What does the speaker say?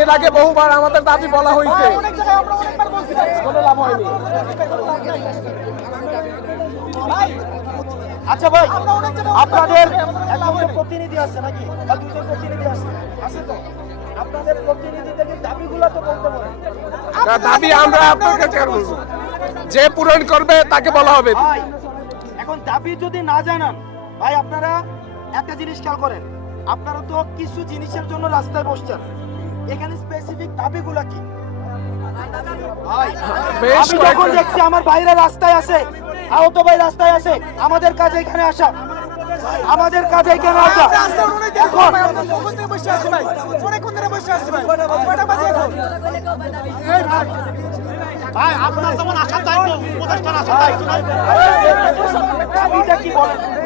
এর আগে বহুবার আমাদের দাবি বলা হয়েছে, কোনো লাভ হয়নি। আচ্ছা ভাই, আপনাদের একজন প্রতিনিধি আছে নাকি, বা দুজন প্রতিনিধি আছে তো? আপনাদের প্রতিনিধিদের দাবিগুলো তো বলতে পারেন। দাবি আমরা আপনার কাছে বলবো, যে পূরণ করবে তাকে বলা হবে। ভাই এখন দাবি যদি না জানান, ভাই আপনারা একটা জিনিস খেয়াল করেন, আপনারা তো কিছু জিনিসের জন্য রাস্তায় বসছেন, এখানে স্পেসিফিক দাবিগুলো কি? ভাই আমি যখন দেখছি আমার ভাইরা রাস্তায় আছে, আহত ভাই রাস্তায় আছে, আমাদের কাজ এখানে আসা, আমাদের কাজ এখানে আসা। এখন ভাই আপনার যেমন আসার দায়িত্ব, উপদেষ্টার আসার দায়িত্ব, দাবিটা কি বলেন?